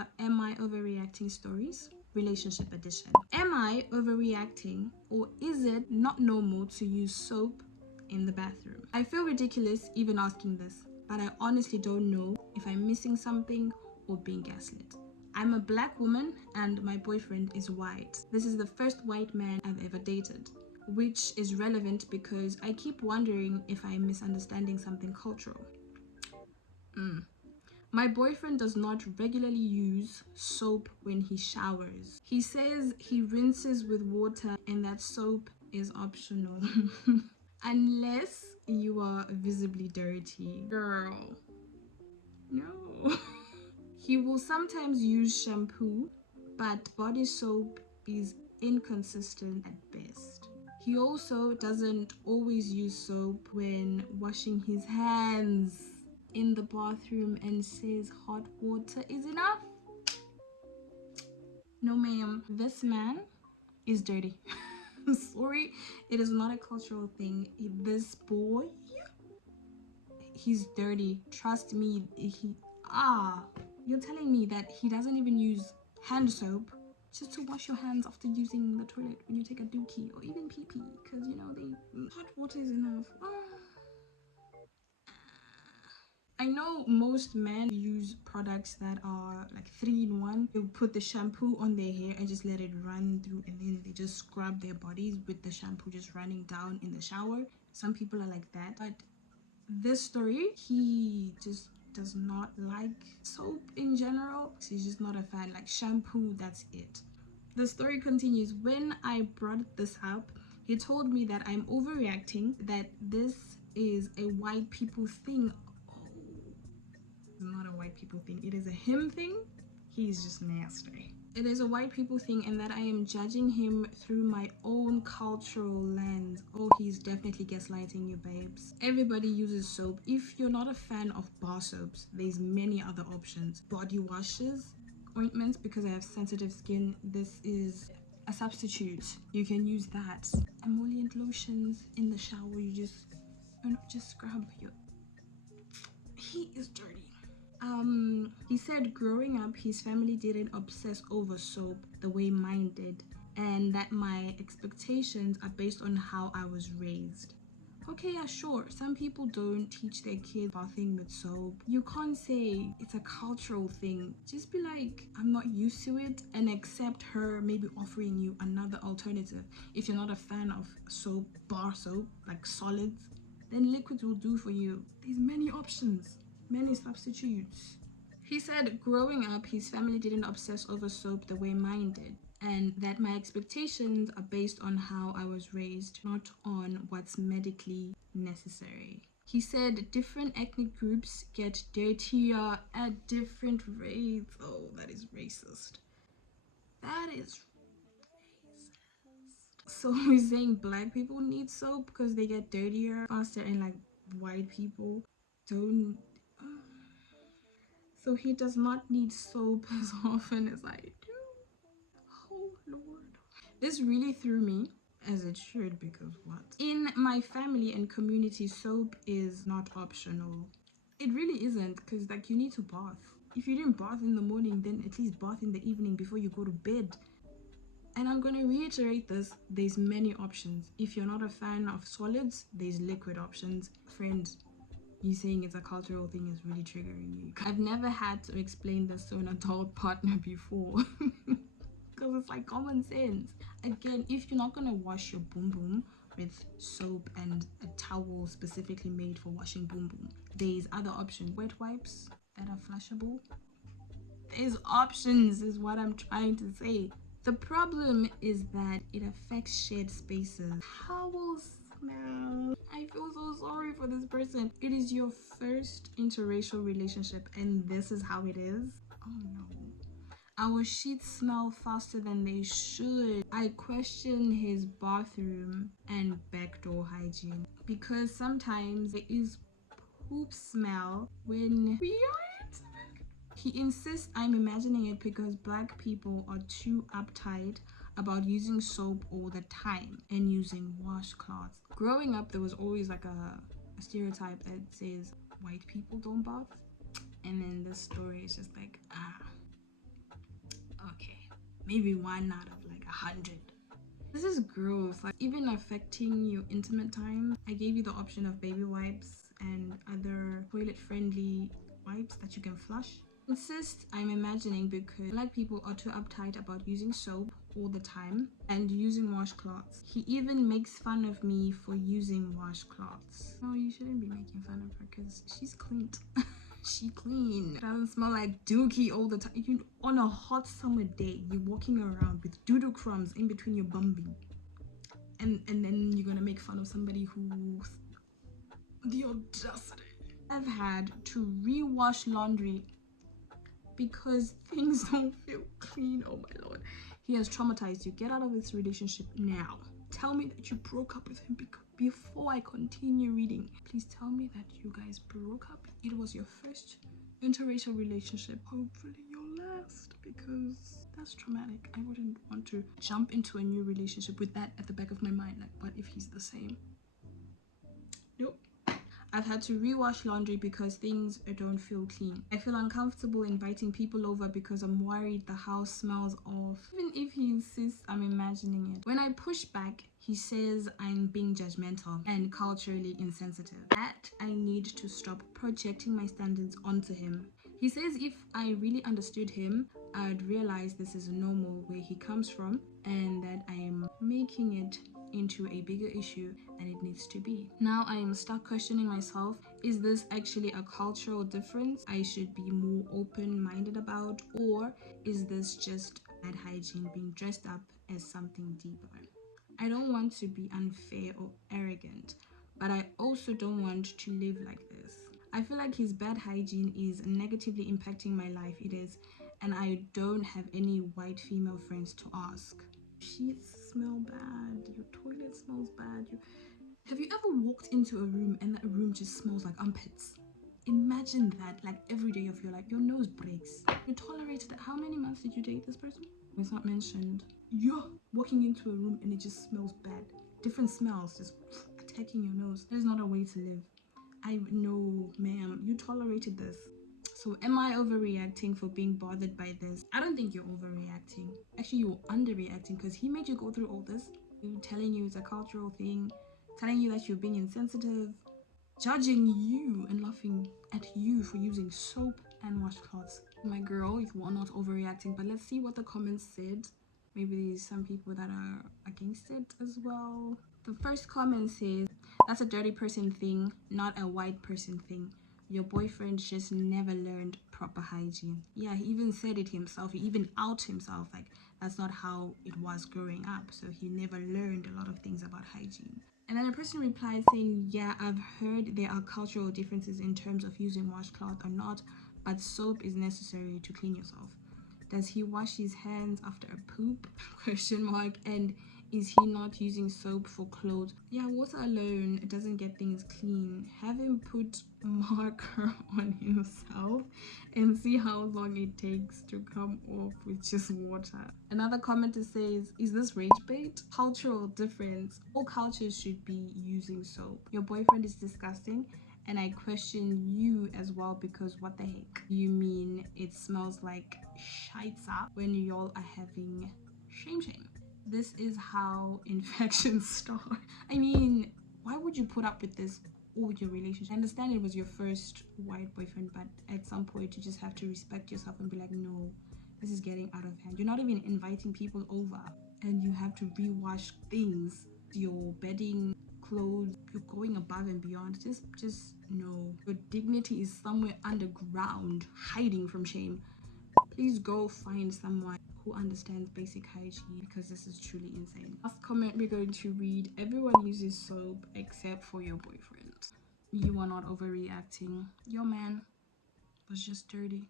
are Am I Overreacting Stories? Relationship Edition. Am I overreacting, or is it not normal to use soap in the bathroom? I feel ridiculous even asking this, but I honestly don't know if I'm missing something or being gaslit. I'm a black woman and my boyfriend is white. This is the first white man I've ever dated, which is relevant because I keep wondering if I'm misunderstanding something cultural. My boyfriend does not regularly use soap when he showers. He says he rinses with water and that soap is optional. Unless you are visibly dirty. Girl, no. He will sometimes use shampoo, but body soap is inconsistent at best. He also doesn't always use soap when washing his hands in the bathroom and says hot water is enough. No ma'am, this man is dirty. Sorry, it is not a cultural thing. This boy, he's dirty. Trust me. You're telling me that he doesn't even use hand soap just to wash your hands after using the toilet when you take a dookie or even pee pee, because you know hot water is enough. I know most men use products that are like 3-in-1. They put the shampoo on their hair and just let it run through, and then they just scrub their bodies with the shampoo just running down in the shower. Some people are like that, but this story, he just does not like soap in general. He's just not a fan. Like shampoo, that's it. The story continues. When I brought this up, he told me that I'm overreacting, that this is a white people thing. Not a white people thing, it is a him thing. He's just nasty. It is a white people thing, and that I am judging him through my own cultural lens. Oh, he's definitely gaslighting you, babes. Everybody uses soap. If you're not a fan of bar soaps, there's many other options. Body washes, ointments, because I have sensitive skin, this is a substitute. You can use that. Emollient lotions in the shower, you just scrub your... He is dirty. He said growing up, his family didn't obsess over soap the way mine did, and that my expectations are based on how I was raised. Okay, yeah, sure. Some people don't teach their kids bathing with soap. You can't say it's a cultural thing. Just be like, I'm not used to it, and accept her maybe offering you another alternative. If you're not a fan of soap, bar soap, like solids, then liquids will do for you. There's many options, many substitutes. He said growing up, his family didn't obsess over soap the way mine did, and that my expectations are based on how I was raised, not on what's medically necessary. He said different ethnic groups get dirtier at different rates. Oh, that is racist. That is racist. So he's saying black people need soap because they get dirtier faster, and like white people don't. So he does not need soap as often as I do. Oh Lord. This really threw me, as it should, because what? In my family and community, soap is not optional. It really isn't, because like you need to bath. If you didn't bath in the morning, then at least bath in the evening before you go to bed. And I'm going to reiterate this, there's many options. If you're not a fan of solids, there's liquid options. Friends, you saying it's a cultural thing is really triggering you. I've never had to explain this to an adult partner before. Because it's like common sense. Again, if you're not gonna wash your boom boom with soap and a towel specifically made for washing boom boom, there's other options. Wet wipes that are flushable. There's options is what I'm trying to say. The problem is that it affects shared spaces. Towels smell. I feel so sorry for this person. It is your first interracial relationship and this is how it is. Oh no. Our sheets smell faster than they should. I question his bathroom and backdoor hygiene because sometimes there is poop smell when we are intimate. He insists I'm imagining it because black people are too uptight about using soap all the time and using washcloths. Growing up, there was always like a stereotype that says white people don't bath, and then this story is just like maybe 1 out of like 100. This is gross, like even affecting your intimate time. I gave you the option of baby wipes and other toilet friendly wipes that you can flush. Insist I'm imagining because like people are too uptight about using soap all the time and using washcloths. He even makes fun of me for using washcloths. No, you shouldn't be making fun of her because she's clean. She clean. Doesn't smell like dookie all the time. You on a hot summer day, you're walking around with doodle crumbs in between your bumpy. And then you're gonna make fun of somebody who's the audacity. I've had to rewash laundry because things don't feel clean. Oh my lord. He has traumatized you. Get out of this relationship now. Tell me that you broke up with him before I continue reading. Please tell me that you guys broke up. It was your first interracial relationship. Hopefully your last, because that's traumatic. I wouldn't want to jump into a new relationship with that at the back of my mind. Like, what if he's the same? Nope. I've had to rewash laundry because things don't feel clean. I feel uncomfortable inviting people over because I'm worried the house smells off. Even if he insists I'm imagining it. When I push back, he says I'm being judgmental and culturally insensitive. That I need to stop projecting my standards onto him. He says if I really understood him, I'd realize this is normal where he comes from and that I am making it into a bigger issue than it needs to be. Now I am stuck questioning myself. Is this actually a cultural difference I should be more open-minded about, or is this just bad hygiene being dressed up as something deeper? I don't want to be unfair or arrogant, but I also don't want to live like this. I feel like his bad hygiene is negatively impacting my life. It is, and I don't have any white female friends to ask. Sheets smell bad, your toilet smells bad. Have you ever walked into a room and that room just smells like armpits? Imagine that, like every day of your life. Your nose breaks. You tolerated it. How many months did you date this person? It's not mentioned. You're walking into a room and it just smells bad. Different smells just attacking your nose. That is not a way to live. I know, ma'am, you tolerated this. So am I overreacting for being bothered by this? I don't think you're overreacting. Actually, you're underreacting because he made you go through all this. Telling you it's a cultural thing, telling you that you're being insensitive, judging you and laughing at you for using soap and washcloths. My girl, you are not overreacting, but let's see what the comments said. Maybe there's some people that are against it as well. The first comment says, that's a dirty person thing, not a white person thing. Your boyfriend just never learned proper hygiene. Yeah, he even said it himself. He even out himself. Like, that's not how it was growing up. So he never learned a lot of things about hygiene. And then a person replied saying, yeah, I've heard there are cultural differences in terms of using washcloth or not, but soap is necessary to clean yourself. Does he wash his hands after a poop? Question mark. And is he not using soap for clothes? Yeah, water alone doesn't get things clean. Have him put marker on himself and see how long it takes to come off with just water. Another commenter says, is this rage bait? Cultural difference. All cultures should be using soap. Your boyfriend is disgusting and I question you as well because what the heck? You mean it smells like shitza when y'all are having shame? This is how infections start. I mean, why would you put up with this all your relationship? I understand it was your first white boyfriend, but at some point you just have to respect yourself and be like, no, this is getting out of hand. You're not even inviting people over and you have to rewash things, your bedding, clothes. You're going above and beyond. Just no. Your dignity is somewhere underground, hiding from shame. Please go find someone who understands basic hygiene because this is truly insane. Last comment we're going to read. Everyone uses soap except for your boyfriend. You are not overreacting. Your man was just dirty.